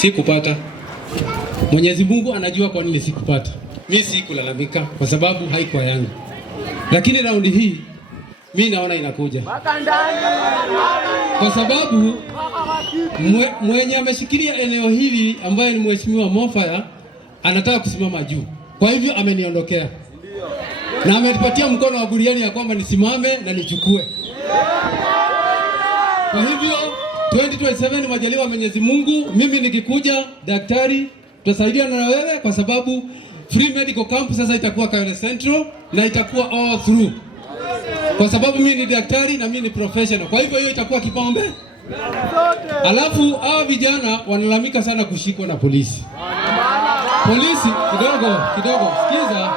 Sikupata. Mwenyezi Mungu anajua kwa nini sikupata. Mimi sikulalamika kwa sababu haikuwa yangu. Lakini raundi hii mimi naona inakuja. Kwa sababu mwenye ameshikilia eneo hili ambaye ni Mheshimiwa Mofaya anataka kusimama juu. Kwa hivyo ameniondokea. Na amenipatia mkono wa buriani ya kwamba nisimame na nichukue. Kwa hivyo 2027 majaliwa Mwenyezi Mungu, mimi nikikuja daktari tutasaidiana na wewe kwa sababu free medical camp sasa itakuwa Kayole Central na itakuwa all through. Kwa sababu mimi ni daktari na mimi ni professional. Kwa hivyo hiyo itakuwa kipaumbele. Alafu hao vijana wanalalamika sana kushikwa na polisi. Polisi kidogo sikiza.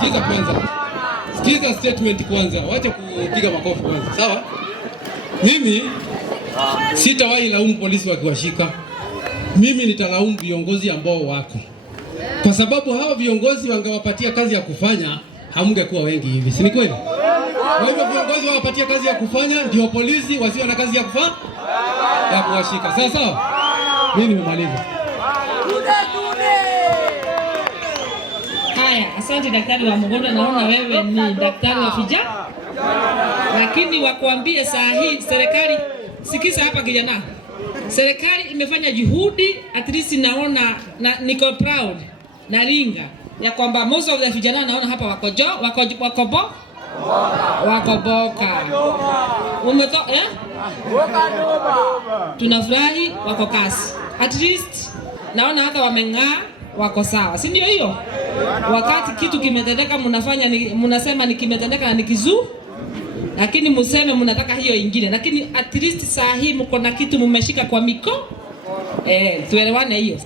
Sikiza kwanza. Sikiza statement kwanza. Wacha kupiga makofi kwanza. Sawa? Mimi sitawahi laumu polisi wakiwashika. Mimi nitalaumu viongozi ambao wako. Kwa sababu hawa viongozi wangewapatia kazi ya kufanya, hamngekuwa wengi hivi. Si ni kweli? Kwa hivyo viongozi wawapatia kazi ya kufanya, ndio polisi wasiwe na kazi ya kufanya ya kuwashika. Sawa sawa? Mimi nimemaliza. Haya, asante daktari wa Mugondo, naona wewe ni daktari wa vijana. Lakini wakuambie saa hii serikali, sikiza hapa kijana. Serikali imefanya juhudi, at least naona na niko proud na ringa ya kwamba most of the vijana naona hapa wakoboka. Tunafurahi wako kasi. At least naona hata wameng'aa wako sawa. Si ndio hiyo? Wakati kitu kimetendeka mnasema ni kimetendeka na ni kizuri. Lakini museme mnataka hiyo ingine. Lakini at least saa hii mko na kitu mmeshika kwa mikono. Tuelewane hiyo.